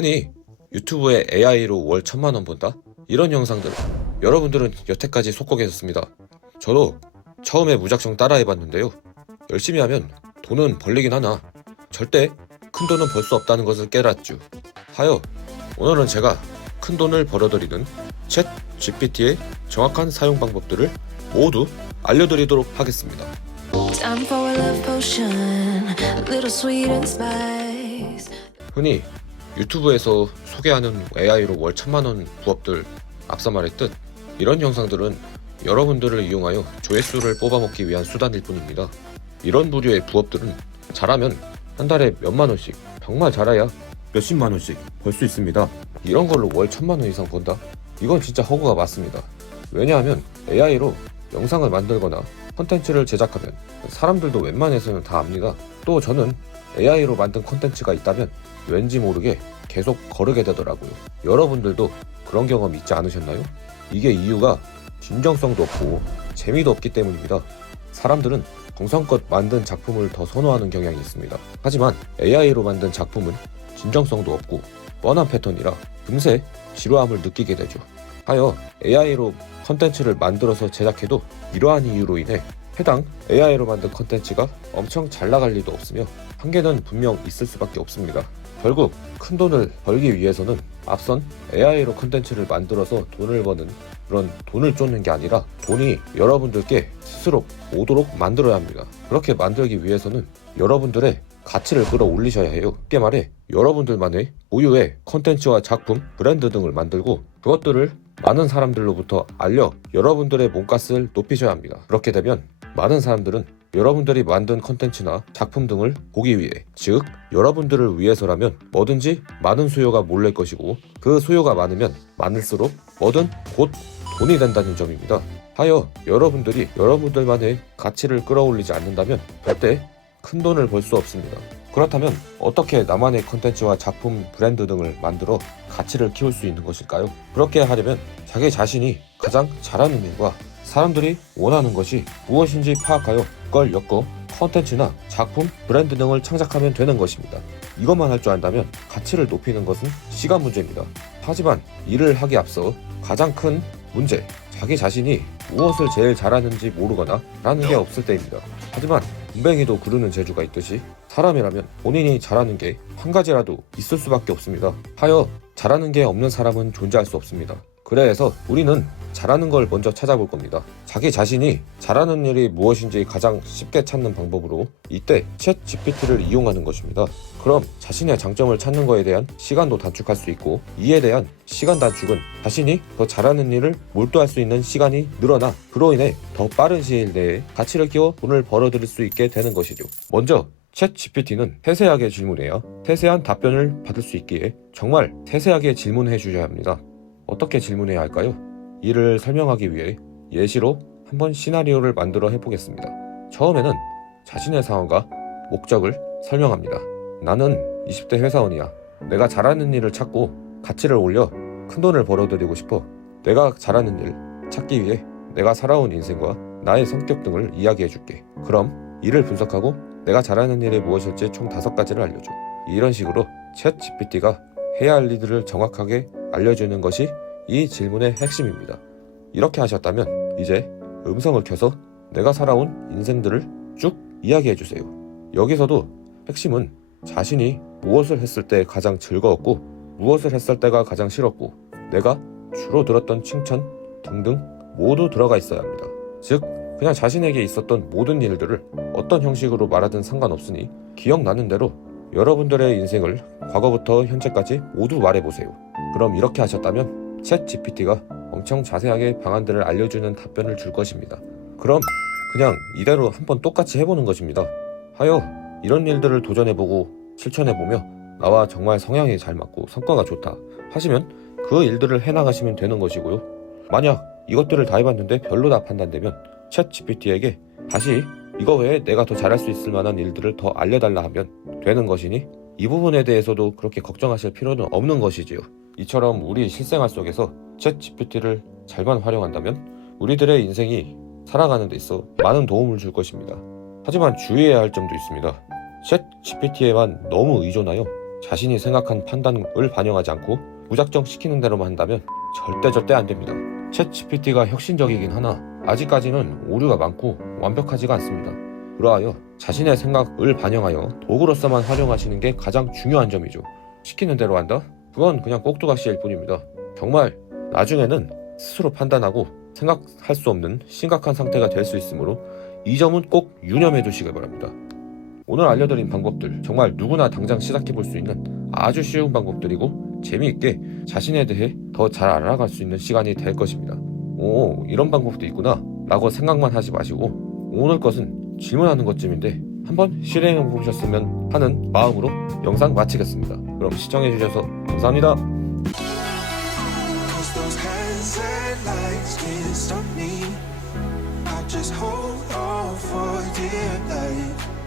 흔히 유튜브에 AI로 월 1000만원 번다? 이런 영상들 여러분들은 여태까지 속고 계셨습니다. 저도 처음에 무작정 따라해봤는데요. 열심히 하면 돈은 벌리긴 하나 절대 큰 돈은 벌 수 없다는 것을 깨달았죠. 하여 오늘은 제가 큰 돈을 벌어들이는 챗 GPT의 정확한 사용 방법들을 모두 알려드리도록 하겠습니다. Time for a love potion, a little sweet and spice. 흔히 유튜브에서 소개하는 AI로 월 1000만원 부업들, 앞서 말했듯 이런 영상들은 여러분들을 이용하여 조회수를 뽑아먹기 위한 수단일 뿐입니다. 이런 부류의 부업들은 잘하면 한 달에 몇만원씩, 정말 잘해야 몇십만원씩 벌 수 있습니다. 이런 걸로 월 1000만원 이상 번다? 이건 진짜 허구가 맞습니다. 왜냐하면 AI로 영상을 만들거나 콘텐츠를 제작하면 사람들도 웬만해서는 다 압니다. 또 저는 AI로 만든 콘텐츠가 있다면 왠지 모르게 계속 거르게 되더라고요. 여러분들도 그런 경험 있지 않으셨나요? 이게 이유가 진정성도 없고 재미도 없기 때문입니다. 사람들은 정성껏 만든 작품을 더 선호하는 경향이 있습니다. 하지만 AI로 만든 작품은 진정성도 없고 뻔한 패턴이라 금세 지루함을 느끼게 되죠. 하여 AI로 컨텐츠를 만들어서 제작해도 이러한 이유로 인해 해당 AI로 만든 컨텐츠가 엄청 잘 나갈 리도 없으며 한계는 분명 있을 수밖에 없습니다. 결국 큰 돈을 벌기 위해서는 앞선 AI로 컨텐츠를 만들어서 돈을 버는 그런 돈을 쫓는 게 아니라 돈이 여러분들께 스스로 오도록 만들어야 합니다. 그렇게 만들기 위해서는 여러분들의 가치를 끌어올리셔야 해요. 쉽게 말해 여러분들만의 고유의 컨텐츠와 작품, 브랜드 등을 만들고 그것들을 많은 사람들로부터 알려 여러분들의 몸값을 높이셔야 합니다. 그렇게 되면 많은 사람들은 여러분들이 만든 컨텐츠나 작품 등을 보기 위해, 즉 여러분들을 위해서라면 뭐든지 많은 수요가 몰릴 것이고 그 수요가 많으면 많을수록 뭐든 곧 돈이 된다는 점입니다. 하여 여러분들이 여러분들만의 가치를 끌어올리지 않는다면 절대 큰 돈을 벌 수 없습니다. 그렇다면 어떻게 나만의 컨텐츠와 작품, 브랜드 등을 만들어 가치를 키울 수 있는 것일까요? 그렇게 하려면 자기 자신이 가장 잘하는 일과 사람들이 원하는 것이 무엇인지 파악하여 그걸 엮어 컨텐츠나 작품, 브랜드 등을 창작하면 되는 것입니다. 이것만 할 줄 안다면 가치를 높이는 것은 시간 문제입니다. 하지만 이를 하기 앞서 가장 큰 문제, 자기 자신이 무엇을 제일 잘하는지 모르거나 라는 게 없을 때입니다. 하지만 군뱅이도 구르는 재주가 있듯이 사람이라면 본인이 잘하는 게 한 가지라도 있을 수밖에 없습니다. 하여 잘하는 게 없는 사람은 존재할 수 없습니다. 그래서 우리는 잘하는 걸 먼저 찾아볼 겁니다. 자기 자신이 잘하는 일이 무엇인지 가장 쉽게 찾는 방법으로 이때 챗 GPT를 이용하는 것입니다. 그럼 자신의 장점을 찾는 것에 대한 시간도 단축할 수 있고 이에 대한 시간 단축은 자신이 더 잘하는 일을 몰두할 수 있는 시간이 늘어나 그로 인해 더 빠른 시일 내에 가치를 끼워 돈을 벌어들일 수 있게 되는 것이죠. 먼저 챗 GPT는 세세하게 질문해야 세세한 답변을 받을 수 있기에 정말 세세하게 질문해 주셔야 합니다. 어떻게 질문해야 할까요? 이를 설명하기 위해 예시로 한번 시나리오를 만들어 해보겠습니다. 처음에는 자신의 상황과 목적을 설명합니다. 나는 20대 회사원이야. 내가 잘하는 일을 찾고 가치를 올려 큰 돈을 벌어들이고 싶어. 내가 잘하는 일 찾기 위해 내가 살아온 인생과 나의 성격 등을 이야기해줄게. 그럼 이를 분석하고 내가 잘하는 일이 무엇일지 총 5가지를 알려줘. 이런 식으로 챗 GPT가 해야 할 일들을 정확하게 알려주는 것이 이 질문의 핵심입니다. 이렇게 하셨다면 이제 음성을 켜서 내가 살아온 인생들을 쭉 이야기해주세요. 여기서도 핵심은 자신이 무엇을 했을 때 가장 즐거웠고 무엇을 했을 때가 가장 싫었고 내가 주로 들었던 칭찬 등등 모두 들어가 있어야 합니다. 즉 그냥 자신에게 있었던 모든 일들을 어떤 형식으로 말하든 상관없으니 기억나는 대로 여러분들의 인생을 과거부터 현재까지 모두 말해보세요. 그럼 이렇게 하셨다면 챗 GPT가 엄청 자세하게 방안들을 알려주는 답변을 줄 것입니다. 그럼 그냥 이대로 한번 똑같이 해보는 것입니다. 하여 이런 일들을 도전해보고 실천해보며 나와 정말 성향이 잘 맞고 성과가 좋다 하시면 그 일들을 해나가시면 되는 것이고요. 만약 이것들을 다 해봤는데 별로다 판단되면 챗 GPT에게 다시 이거 외에 내가 더 잘할 수 있을 만한 일들을 더 알려달라 하면 되는 것이니 이 부분에 대해서도 그렇게 걱정하실 필요는 없는 것이지요. 이처럼 우리 실생활 속에서 챗 GPT를 잘만 활용한다면 우리들의 인생이 살아가는 데 있어 많은 도움을 줄 것입니다. 하지만 주의해야 할 점도 있습니다. 챗 GPT에만 너무 의존하여 자신이 생각한 판단을 반영하지 않고 무작정 시키는 대로만 한다면 절대 안 됩니다. 챗 GPT가 혁신적이긴 하나 아직까지는 오류가 많고 완벽하지가 않습니다. 그러하여 자신의 생각을 반영하여 도구로서만 활용하시는 게 가장 중요한 점이죠. 시키는 대로 한다? 그건 그냥 꼭두각시일 뿐입니다. 정말 나중에는 스스로 판단하고 생각할 수 없는 심각한 상태가 될 수 있으므로 이 점은 꼭 유념해 두시길 바랍니다. 오늘 알려드린 방법들 정말 누구나 당장 시작해 볼 수 있는 아주 쉬운 방법들이고 재미있게 자신에 대해 더 잘 알아갈 수 있는 시간이 될 것입니다. 오, 이런 방법도 있구나 라고 생각만 하지 마시고 오늘 것은 질문하는 것쯤인데 한번 실행해 보셨으면 하는 마음으로 영상 마치겠습니다. 그럼 시청해 주셔서 감사합니다. Cause those hands and lights can't stop me. I just hold on for dear life.